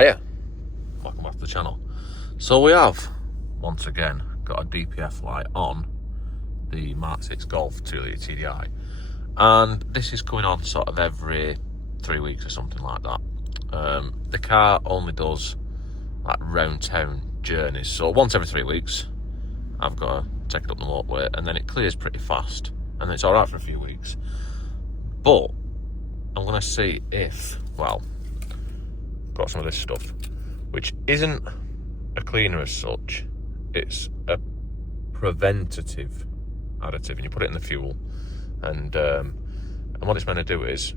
Hiya, welcome back to the channel. So we have, once again, got a DPF light on the Mark 6 Golf 2 litre TDI, and this is coming on sort of every 3 weeks or something like that. The car only does like round town journeys, so once every 3 weeks I've got to take it up the motorway, and then it clears pretty fast, and it's alright for a few weeks. But I'm going to see if, well, got some of this stuff, which isn't a cleaner as such, it's a preventative additive, and you put it in the fuel, and what it's meant to do is,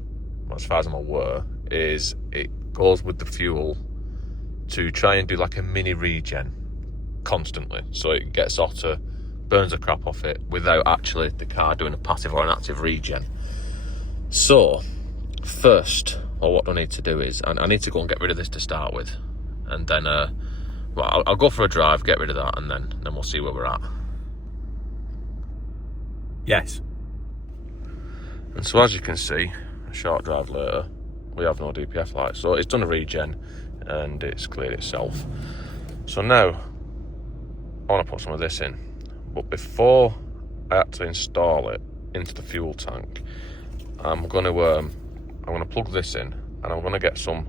well, as far as I'm aware, is it goes with the fuel to try and do like a mini regen constantly, so it gets hotter, burns the crap off it without actually the car doing a passive or an active regen. So first, what I need to do is, I need to go and get rid of this to start with, and then well, I'll go for a drive, get rid of that, and then we'll see where we're at. Yes. And so as you can see, a short drive later, we have no DPF light, so it's done a regen and it's cleared itself. So now I want to put some of this in, but before I actually install it into the fuel tank, I'm going to plug this in, and I'm going to get some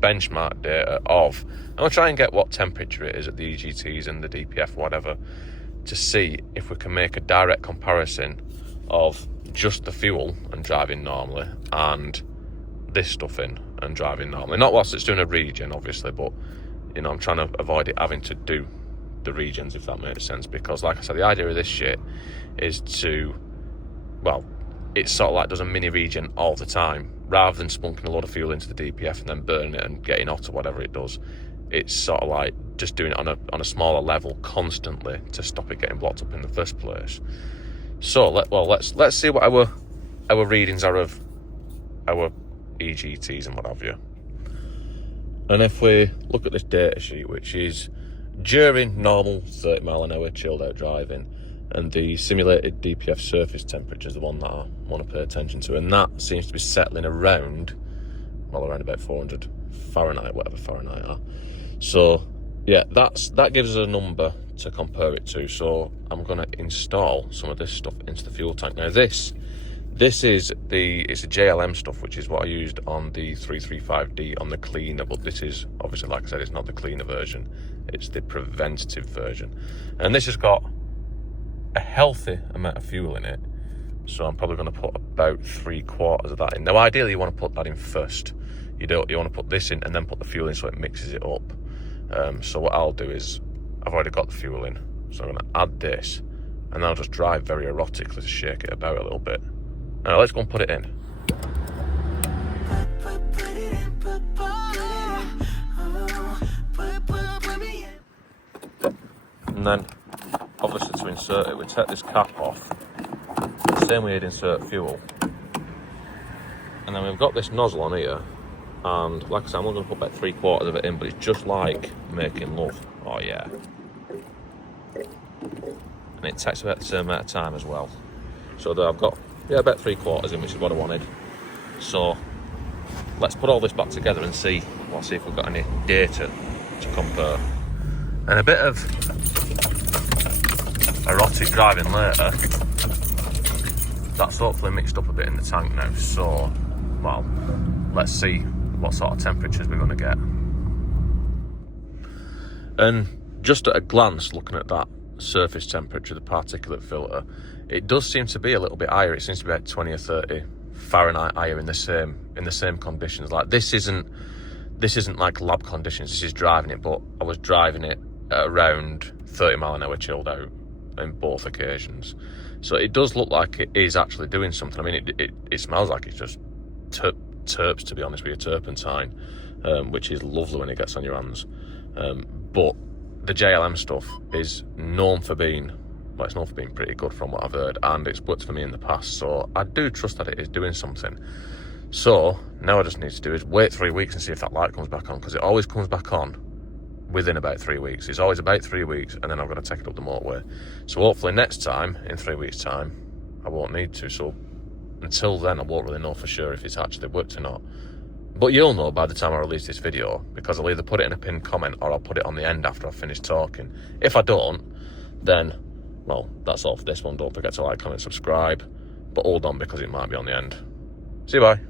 benchmark data of, I'm going to try and get what temperature it is at the EGTs and the DPF, whatever, to see if we can make a direct comparison of just the fuel and driving normally and this stuff in and driving normally. Not whilst it's doing a regen, obviously, but you know, I'm trying to avoid it having to do the regens, if that makes sense, because like I said, the idea of this shit is to, well, it's sort of like does a mini regen all the time, rather than spunking a lot of fuel into the DPF and then burning it and getting hot or whatever it does. It's sort of like just doing it on a smaller level constantly to stop it getting blocked up in the first place. So let's see what our readings are of our EGTs and what have you. And if we look at this data sheet, which is during normal 30 mile an hour chilled out driving, and the simulated DPF surface temperature is the one that I want to pay attention to, and that seems to be settling around, well, around about 400 Fahrenheit, whatever Fahrenheit are. So yeah, that gives us a number to compare it to. So I'm going to install some of this stuff into the fuel tank. Now this is it's a JLM stuff, which is what I used on the 335D on the cleaner, but this is obviously, like I said, it's not the cleaner version, it's the preventative version, and this has got a healthy amount of fuel in it, so I'm probably going to put about 3/4 of that in. Now ideally you want to put that in first, you want to put this in and then put the fuel in so it mixes it up. So what I'll do is, I've already got the fuel in, so I'm going to add this, and I'll just drive very erotically to shake it about a little bit. Now let's go and put it in. And then obviously to insert it, we take this cap off, the same way you'd insert fuel. And then we've got this nozzle on here, and like I said, I'm only going to put about 3/4 of it in, but it's just like making love. Oh yeah. And it takes about the same amount of time as well. So there I've got, yeah, about 3/4 in, which is what I wanted. So let's put all this back together and see if we've got any data to compare. And a bit of erotic driving later, that's hopefully mixed up a bit in the tank now. So, well, let's see what sort of temperatures we're going to get. And just at a glance, looking at that surface temperature, the particulate filter, it does seem to be a little bit higher. It seems to be about 20 or 30 Fahrenheit higher in the same conditions. Like this isn't like lab conditions, this is driving it, but I was driving it at around 30 mile an hour chilled out in both occasions. So it does look like it is actually doing something. I mean, it smells like it's just terps, to be honest with you, turpentine, which is lovely when it gets on your hands. But the JLM stuff is known for being, well, it's known for being pretty good from what I've heard, and it's worked for me in the past, so I do trust that it is doing something. So now I just need to do is wait 3 weeks and see if that light comes back on, because it always comes back on within about 3 weeks. It's always about 3 weeks, and then I've got to take it up the motorway. So hopefully next time, in 3 weeks' time, I won't need to. So until then, I won't really know for sure if it's actually worked or not. But you'll know by the time I release this video, because I'll either put it in a pinned comment or I'll put it on the end after I've finished talking. If I don't, then, well, that's all for this one. Don't forget to like, comment, subscribe. But hold on, because it might be on the end. See you, bye.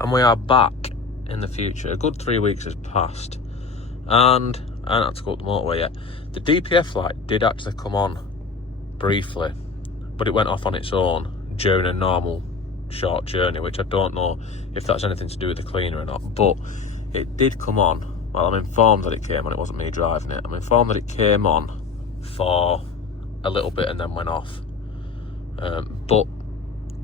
And we are back in the future. A good 3 weeks has passed. And I haven't had to go up the motorway yet. The DPF light did actually come on briefly, but it went off on its own during a normal short journey, which I don't know if that's anything to do with the cleaner or not, but it did come on. Well, I'm informed that it came on. It wasn't me driving it. I'm informed that it came on for a little bit and then went off. But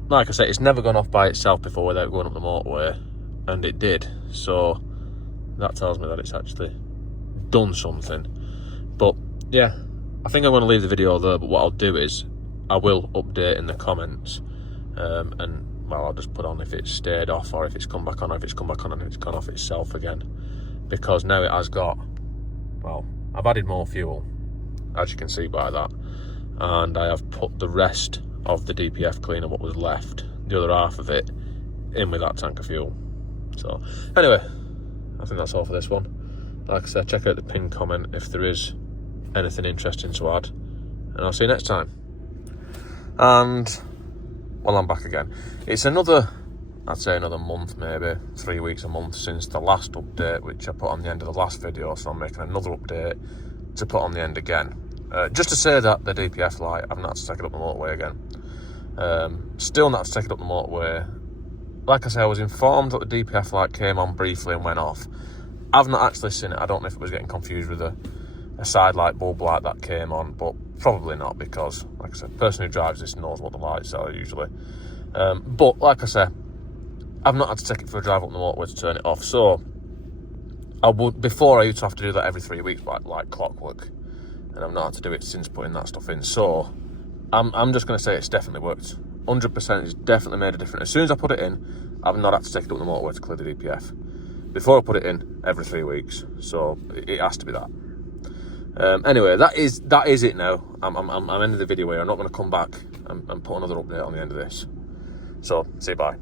like I said, it's never gone off by itself before without going up the motorway, and it did. So that tells me that it's actually done something. But yeah, I think I'm going to leave the video there, but what I'll do is I will update in the comments, and well, I'll just put on if it's stayed off or if it's come back on, or if it's come back on and it's gone off itself again, because now it has got, well, I've added more fuel, as you can see by that, and I have put the rest of the DPF cleaner, what was left, the other half of it, in with that tank of fuel. So anyway, I think that's all for this one. Like I said, check out the pinned comment if there is anything interesting to add, and I'll see you next time. And well, I'm back again. It's another, I'd say another month, maybe 3 weeks, a month since the last update, which I put on the end of the last video, so I'm making another update to put on the end again. Just to say that the DPF light, I've not had to take it up the motorway again. Still not had to take it up the motorway. Like I say, I was informed that the DPF light came on briefly and went off. I've not actually seen it. I don't know if it was getting confused with a side light bulb light that came on, but probably not, because, like I said, the person who drives this knows what the lights are usually. But like I say, I've not had to take it for a drive up the motorway to turn it off. So I would, before I used to have to do that every 3 weeks, like clockwork, and I've not had to do it since putting that stuff in. So I'm just going to say it's definitely worked. 100%, it's definitely made a difference. As soon as I put it in, I've not had to take it up the motorway to clear the DPF. Before I put it in, every 3 weeks. So it has to be that. Anyway, that is it now. I'm ending the video here. I'm not going to come back and put another update on the end of this. So, see you, bye.